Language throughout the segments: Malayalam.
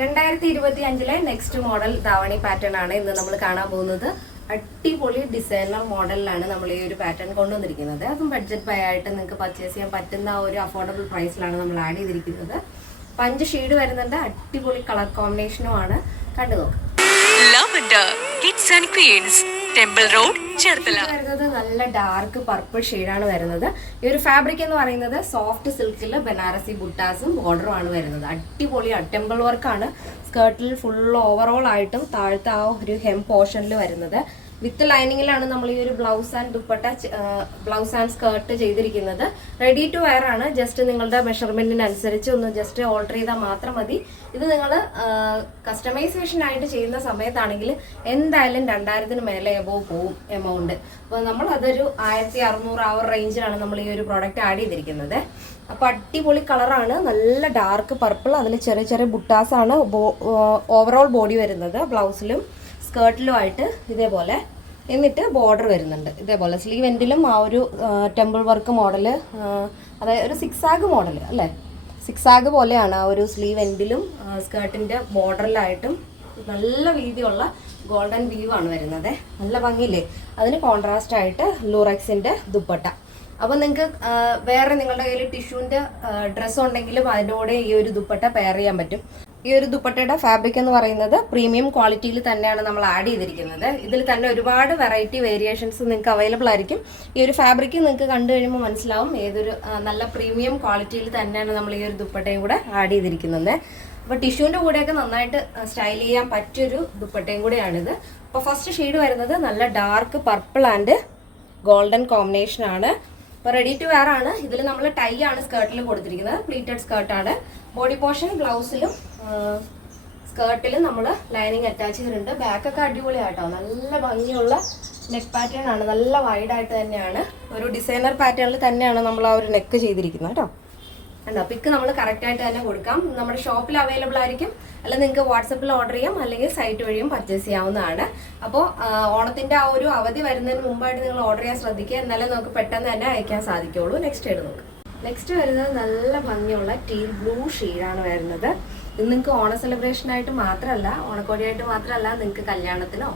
രണ്ടായിരത്തി ഇരുപത്തി അഞ്ചിലെ നെക്സ്റ്റ് മോഡൽ ധാവണി പാറ്റേൺ ആണ് ഇന്ന് നമ്മൾ കാണാൻ പോകുന്നത്. അടിപൊളി ഡിസൈനർ മോഡലിലാണ് നമ്മൾ ഈ ഒരു പാറ്റേൺ കൊണ്ടുവന്നിരിക്കുന്നത്. അതും ബഡ്ജറ്റ് ബൈ ആയിട്ട് നിങ്ങൾക്ക് പർച്ചേസ് ചെയ്യാൻ പറ്റുന്ന ഒരു അഫോർഡബിൾ പ്രൈസിലാണ് നമ്മൾ ആഡ് ചെയ്തിരിക്കുന്നത്. പഞ്ച് ഷെയ്ഡ് വരുന്നുണ്ട്. അടിപൊളി കളർ കോമ്പിനേഷനുമാണ് കണ്ടു നോക്കാം. Temple road Cherthala. വരുന്നത് നല്ല ഡാർക്ക് പർപ്പിൾ ഷെയ്ഡാണ് വരുന്നത്. ഈ ഒരു ഫാബ്രിക് എന്ന് പറയുന്നത് സോഫ്റ്റ് സിൽക്കിൽ ബനാറസി ബുട്ടാസും ബോർഡറും ആണ് വരുന്നത്. അടിപൊളി ടെമ്പിൾ വർക്കാണ് സ്കേർട്ടിൽ ഫുൾ ഓവറോൾ ആയിട്ടും താഴത്തെ ആ ഒരു ഹെം പോർഷനിൽ വരുന്നത്. വിത്ത് ലൈനിങ്ങിലാണ് നമ്മൾ ഈ ഒരു blouse and dupatta blouse and skirt ചെയ്തിരിക്കുന്നത്. റെഡി ടു വെയർ ആണ്. ജസ്റ്റ് നിങ്ങളുടെ മെഷർമെന്റിനനുസരിച്ച് ഒന്ന് ജസ്റ്റ് ഓൾട്ടർ ചെയ്താൽ മാത്രം മതി. ഇത് നിങ്ങൾ കസ്റ്റമൈസേഷൻ ആയിട്ട് ചെയ്യുന്ന സമയത്താണെങ്കിൽ എന്തായാലും രണ്ടായിരത്തിന് മേലെ എബോ പോവും എമൗണ്ട് അപ്പോൾ നമ്മൾ അതൊരു ആയിരത്തി അറുന്നൂറ് ഒരു റേഞ്ചിലാണ് നമ്മൾ ഈ ഒരു പ്രോഡക്റ്റ് ആഡ് ചെയ്തിരിക്കുന്നത്. അപ്പോൾ അടിപൊളി കളറാണ് നല്ല ഡാർക്ക് പർപ്പിൾ അതിൽ ചെറിയ ചെറിയ ബുട്ടാസാണ് ഓവറോൾ ബോഡി വരുന്നത് ബ്ലൗസിലും. സ്കേർട്ടിലുമായിട്ട് ഇതേപോലെ എന്നിട്ട് ബോർഡർ വരുന്നുണ്ട്. ഇതേപോലെ സ്ലീവ് എൻഡിലും ആ ഒരു ടെമ്പിൾ വർക്ക് മോഡൽ അതായത് ഒരു സിക്സ് ആഗ് മോഡൽ അല്ലേ? സിക്സാഗ് പോലെയാണ് ആ ഒരു സ്ലീവ് എൻഡിലും സ്കേർട്ടിന്റെ ബോർഡറിലായിട്ടും നല്ല വീതിയുള്ള ഗോൾഡൻ വ്യൂ ആണ് വരുന്നത്. നല്ല ഭംഗിയില്ലേ? അതിന് കോൺട്രാസ്റ്റ് ആയിട്ട് ലൂറക്സിന്റെ ദുപ്പട്ട. അപ്പോൾ നിങ്ങൾക്ക് വേറെ നിങ്ങളുടെ കയ്യിൽ ടിഷ്യൂവിന്റെ ഡ്രസ്സ് ഉണ്ടെങ്കിലും അതിന്റെ കൂടെ ഈ ഒരു ദുപ്പട്ട പെയർ ചെയ്യാൻ പറ്റും. ഈ ഒരു ദുപ്പട്ടയുടെ ഫാബ്രിക് എന്ന് പറയുന്നത് പ്രീമിയം ക്വാളിറ്റിയിൽ തന്നെയാണ് നമ്മൾ ആഡ് ചെയ്തിരിക്കുന്നത്. ഇതിൽ തന്നെ ഒരുപാട് വെറൈറ്റി വേരിയേഷൻസ് നിങ്ങൾക്ക് അവൈലബിൾ ആയിരിക്കും. ഈ ഒരു ഫാബ്രിക് നിങ്ങൾക്ക് കണ്ടു കഴിയുമ്പോൾ മനസ്സിലാവും ഏതൊരു നല്ല പ്രീമിയം ക്വാളിറ്റിയിൽ തന്നെയാണ് നമ്മൾ ഈ ഒരു ദുപ്പട്ടയും കൂടെ ആഡ് ചെയ്തിരിക്കുന്നത്. അപ്പോൾ ടിഷ്യൂവിന്റെ കൂടെയൊക്കെ നന്നായിട്ട് സ്റ്റൈൽ ചെയ്യാൻ പറ്റിയൊരു ദുപ്പട്ടയും കൂടെയാണിത്. അപ്പോൾ ഫസ്റ്റ് ഷെയ്ഡ് വരുന്നത് നല്ല dark purple and golden combination ആണ്. അപ്പോൾ റെഡി ടു വെയർ ആണ്. ഇതിൽ നമ്മൾ ടൈ ആണ് സ്കേർട്ടിൽ കൊടുത്തിരിക്കുന്നത്. പ്ലീറ്റഡ് സ്കേർട്ടാണ് ബോഡി പോർഷൻ ബ്ലൗസിലും സ്കേർട്ടിലും നമ്മൾ ലൈനിങ് അറ്റാച്ച് ചെയ്തിട്ടുണ്ട്. ബാക്കൊക്കെ അടിപൊളിയാട്ടോ. നല്ല ഭംഗിയുള്ള നെക്ക് പാറ്റേൺ ആണ്. നല്ല വൈഡായിട്ട് തന്നെയാണ്. ഒരു ഡിസൈനർ പാറ്റേണിൽ തന്നെയാണ് നമ്മൾ ആ ഒരു നെക്ക് ചെയ്തിരിക്കുന്നത് കേട്ടോ ഉണ്ടോ പിക്ക് നമ്മൾ കറക്റ്റ് ആയിട്ട് തന്നെ കൊടുക്കാം. നമ്മുടെ ഷോപ്പിൽ അവൈലബിൾ ആയിരിക്കും. അല്ലെങ്കിൽ നിങ്ങൾക്ക് വാട്സപ്പിൽ ഓർഡർ ചെയ്യാം. അല്ലെങ്കിൽ സൈറ്റ് വഴിയും പർച്ചേസ് ചെയ്യാവുന്നതാണ്. അപ്പോൾ ഓണത്തിന്റെ ആ ഒരു അവധി വരുന്നതിന് മുമ്പായിട്ട് നിങ്ങൾ ഓർഡർ ചെയ്യാൻ ശ്രദ്ധിക്കുക. എന്നാലേ നമുക്ക് പെട്ടെന്ന് തന്നെ അയക്കാൻ സാധിക്കുള്ളൂ നെക്സ്റ്റ് ആയിട്ട് നോക്കാം. നെക്സ്റ്റ് വരുന്നത് നല്ല ഭംഗിയുള്ള ടീൽ ബ്ലൂ ഷെയ്ഡാണ് വരുന്നത്. ഇത് നിങ്ങൾക്ക് ഓണ സെലിബ്രേഷൻ ആയിട്ട് മാത്രമല്ല ഓണക്കോടിയായിട്ട് മാത്രമല്ല നിങ്ങൾക്ക് കല്യാണത്തിനോ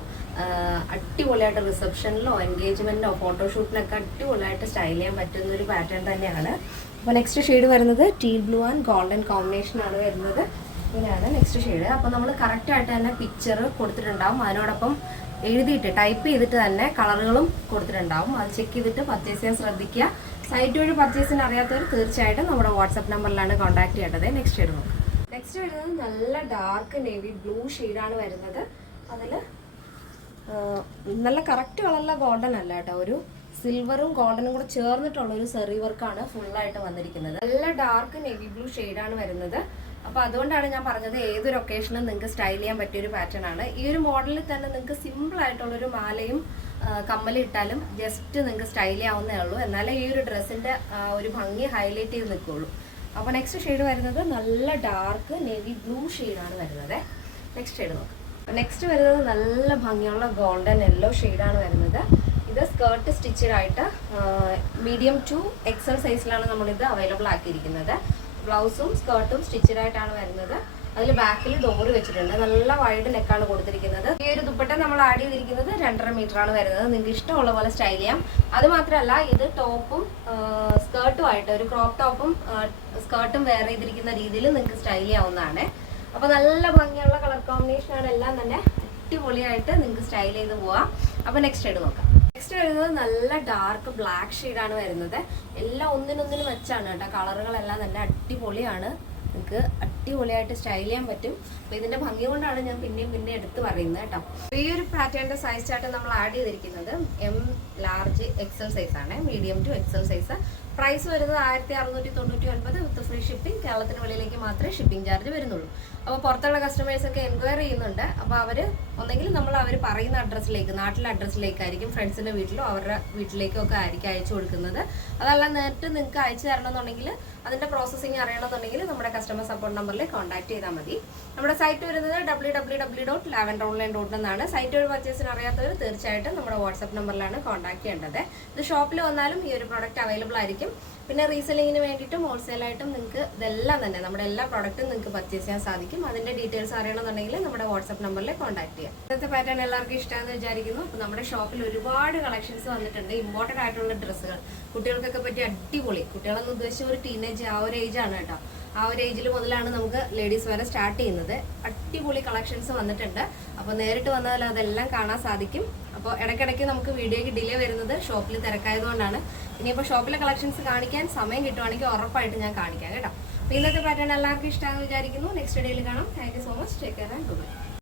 അടിപൊളിയായിട്ട് റിസപ്ഷനിലോ എൻഗേജ്മെന്റിനോ ഫോട്ടോഷൂട്ടിനൊക്കെ അടിപൊളിയായിട്ട് സ്റ്റൈൽ ചെയ്യാൻ പറ്റുന്ന ഒരു പാറ്റേൺ തന്നെയാണ്. അപ്പോൾ നെക്സ്റ്റ് ഷെയ്ഡ് വരുന്നത് tea blue and golden combination ആണ് വരുന്നത്. ഇങ്ങനെയാണ് നെക്സ്റ്റ് ഷെയ്ഡ് അപ്പോൾ നമ്മൾ കറക്റ്റ് ആയിട്ട് തന്നെ പിക്ചർ കൊടുത്തിട്ടുണ്ടാവും. അതിനോടൊപ്പം എഴുതിയിട്ട് ടൈപ്പ് ചെയ്തിട്ട് തന്നെ കളറുകളും കൊടുത്തിട്ടുണ്ടാവും. അത് ചെക്ക് ചെയ്തിട്ട് പർച്ചേസ് ചെയ്യാൻ ശ്രദ്ധിക്കുക. സൈറ്റ് വഴി പർച്ചേസിന് അറിയാത്തവർ തീർച്ചയായിട്ടും നമ്മുടെ വാട്സപ്പ് നമ്പറിലാണ് കോൺടാക്ട് ചെയ്യേണ്ടത്. നെക്സ്റ്റ് ഷെയ്ഡ് നോക്കാം. നെക്സ്റ്റ് വരുന്നത് നല്ല ഡാർക്ക് നേവി ബ്ലൂ ഷെയ്ഡാണ് വരുന്നത്. അതിൽ നല്ല കറക്റ്റ് കളറിലെ ഗോൾഡൻ അല്ല കേട്ടോ. ഒരു സിൽവറും ഗോൾഡനും കൂടെ ചേർന്നിട്ടുള്ള ഒരു സെറി വർക്കാണ് ഫുള്ളായിട്ട് വന്നിരിക്കുന്നത്. നല്ല ഡാർക്ക് നേവി ബ്ലൂ ഷെയ്ഡാണ് വരുന്നത്. അപ്പോൾ അതുകൊണ്ടാണ് ഞാൻ പറഞ്ഞത് ഏതൊരു ഒക്കേഷനും നിങ്ങൾക്ക് സ്റ്റൈൽ ചെയ്യാൻ പറ്റിയ ഒരു പാറ്റേൺ ആണ്. ഈ ഒരു മോഡലിൽ തന്നെ നിങ്ങൾക്ക് സിമ്പിൾ ആയിട്ടുള്ളൊരു മാലയും ആ, കമ്മലും ഇട്ടാലും ജസ്റ്റ് നിങ്ങൾക്ക് സ്റ്റൈൽ ചെയ്യാവുന്നേ ഉള്ളൂ. എന്നാലേ ഈ ഒരു ഡ്രസ്സിന്റെ ഒരു ഭംഗി ഹൈലൈറ്റ് ചെയ്ത് നിൽക്കുള്ളൂ. അപ്പോൾ നെക്സ്റ്റ് ഷെയ്ഡ് വരുന്നത് നല്ല ഡാർക്ക് നേവി ബ്ലൂ ഷെയ്ഡാണ് വരുന്നത്. നെക്സ്റ്റ് ഷെയ്ഡ് നോക്കാം. നെക്സ്റ്റ് വരുന്നത് നല്ല ഭംഗിയുള്ള ഗോൾഡൻ യെല്ലോ ഷെയ്ഡാണ് വരുന്നത്. ഇത് സ്കേർട്ട് സ്റ്റിച്ചഡ് ആയിട്ട് മീഡിയം ടു എക്സൽ സൈസിലാണ് നമ്മളിത് അവൈലബിൾ ആക്കിയിരിക്കുന്നത്. ബ്ലൗസും സ്കേർട്ടും സ്റ്റിച്ചഡ് ആയിട്ടാണ് വരുന്നത്. അതിൽ ബാക്കിൽ ഡോറ് വെച്ചിട്ടുണ്ട്. നല്ല വൈഡ് നെക്കാണ് കൊടുത്തിരിക്കുന്നത്. ഈ ഒരു ദുപ്പട്ട നമ്മൾ ആഡ് ചെയ്തിരിക്കുന്നത് രണ്ടര മീറ്റർ ആണ് വരുന്നത്. നിങ്ങൾക്ക് ഇഷ്ടമുള്ള പോലെ സ്റ്റൈൽ ചെയ്യാം. അത് മാത്രമല്ല ഇത് ടോപ്പും സ്കേർട്ടും ആയിട്ട് ഒരു ക്രോപ്പ് ടോപ്പും സ്കേർട്ടും വെയർ ചെയ്തിരിക്കുന്ന രീതിയിൽ നിങ്ങൾക്ക് സ്റ്റൈൽ ചെയ്യാവുന്നതാണ്. അപ്പൊ നല്ല ഭംഗിയുള്ള കളർ കോമ്പിനേഷൻ ആണ് എല്ലാം തന്നെ അടിപൊളിയായിട്ട് നിങ്ങൾക്ക് സ്റ്റൈൽ ചെയ്ത് പോവാം. അപ്പൊ നെക്സ്റ്റ് ആയിട്ട് നോക്കാം. നെക്സ്റ്റ് വരുന്നത് നല്ല ഡാർക്ക് ബ്ലാക്ക് ആണ് വരുന്നത്. എല്ലാം ഒന്നിനൊന്നിനും വെച്ചാണ് കേട്ടോ. കളറുകളെല്ലാം തന്നെ അടിപൊളിയാണ്. നിങ്ങൾക്ക് അടിപൊളിയായിട്ട് സ്റ്റൈൽ ചെയ്യാൻ പറ്റും. അപ്പൊ ഇതിന്റെ ഭംഗി കൊണ്ടാണ് ഞാൻ പിന്നെയും പിന്നെ എടുത്ത് പറയുന്നത് കേട്ടോ. ഈ ഒരു പാറ്റേണിന്റെ സൈസ് ചാർട്ട് നമ്മൾ ആഡ് ചെയ്തിരിക്കുന്നത്. എം ലാർജ് എക്സൽ സൈസ് ആണ്. Medium to XL size price വരുന്നത് ആയിരത്തി അറുന്നൂറ്റി തൊണ്ണൂറ്റി ഒൻപത് വിത്ത് ഫ്രീ ഷിപ്പിംഗ് കേരളത്തിന് വെളിയിലേക്ക് മാത്രമേ ഷിപ്പിംഗ് ചാർജ് വരുന്നുള്ളൂ. അപ്പോൾ പുറത്തുള്ള കസ്റ്റമേഴ്സൊക്കെ എൻക്വയറി ചെയ്യുന്നുണ്ട്. അപ്പോൾ അവർ ഒന്നെങ്കിൽ നമ്മൾ അവർ പറയുന്ന അഡ്രസ്സിലേക്ക് നാട്ടിലെ അഡ്രസ്സിലേക്കായിരിക്കും ഫ്രണ്ട്സിന്റെ വീട്ടിലോ അവരുടെ വീട്ടിലേക്കോ ഒക്കെ ആയിരിക്കും അയച്ചു കൊടുക്കുന്നത്. അതല്ല നേരിട്ട് നിങ്ങൾക്ക് അയച്ചു തരണമെന്നുണ്ടെങ്കിൽ അതിന്റെ പ്രോസസ്സിങ് അറിയണമെന്നുണ്ടെങ്കിൽ നമ്മുടെ കസ്റ്റമർ സപ്പോർട്ട് നമ്പറിൽ കോൺടാക്ട് ചെയ്താൽ മതി. നമ്മുടെ സൈറ്റ് വരുന്നത് W W W dot lavender online dot എന്നാണ് സൈറ്റ് വഴി പർച്ചേസിന് അറിയാത്തവർ തീർച്ചയായിട്ടും നമ്മുടെ വാട്സപ്പ് നമ്പറിലാണ് കോൺടാക്ട് ചെയ്യേണ്ടത്. ഇത് ഷോപ്പിൽ വന്നാലും ഈ ഒരു പ്രോഡക്റ്റ് അവൈലബിൾ ആയിരിക്കും. സാധിക്കും പിന്നെ റീസെല്ലിങ്ങിന് വേണ്ടിയിട്ടും ഹോൾസെയിലായിട്ടും നിങ്ങൾക്ക് ഇതെല്ലാം തന്നെ നമ്മുടെ എല്ലാ പ്രോഡക്റ്റും നിങ്ങൾക്ക് പർച്ചേസ് ചെയ്യാൻ സാധിക്കും. അതിന്റെ ഡീറ്റെയിൽസ് അറിയണമെന്നുണ്ടെങ്കിൽ നമ്മുടെ വാട്സ്ആപ്പ് നമ്പറിൽ കോൺടാക്ട് ചെയ്യാം. ഇന്നത്തെ പാറ്റേൺ എല്ലാവർക്കും ഇഷ്ടമാണെന്ന് വിചാരിക്കുന്നു. അപ്പോൾ നമ്മുടെ ഷോപ്പിൽ ഒരുപാട് കളക്ഷൻസ് വന്നിട്ടുണ്ട്. ഇമ്പോർട്ടന്റ് ആയിട്ടുള്ള ഡ്രസ്സുകൾ കുട്ടികൾക്കൊക്കെ പറ്റിയ അടിപൊളി. കുട്ടികളെന്ന് ഉദ്ദേശിച്ച ഒരു ടീനേജ് ആ ഒരു ഏജ് ആണ് കേട്ടോ. ആ ഒരു ഏജിൽ മുതലാണ് നമുക്ക് ലേഡീസ് വരെ സ്റ്റാർട്ട് ചെയ്യുന്നത്. അടിപൊളി കളക്ഷൻസ് വന്നിട്ടുണ്ട്. അപ്പോൾ നേരിട്ട് വന്നാൽ അതെല്ലാം കാണാൻ സാധിക്കും. അപ്പോൾ ഇടയ്ക്കിടയ്ക്ക് നമുക്ക് വീഡിയോയ്ക്ക് ഡിലേ വരുന്നത് ഷോപ്പിൽ തിരക്കായതുകൊണ്ടാണ് ഇനിയിപ്പോൾ ഷോപ്പിലെ കളക്ഷൻസ് കാണിക്കാൻ സമയം കിട്ടുവാണെങ്കിൽ ഉറപ്പായിട്ട് ഞാൻ കാണിക്കാം കേട്ടോ. അപ്പോൾ ഇന്നത്തെ പാറ്റേൺ എല്ലാവർക്കും ഇഷ്ടമാണെന്ന് വിചാരിക്കുന്നു. നെക്സ്റ്റ് ഡേയിൽ കാണാം. Thank so much take care and bye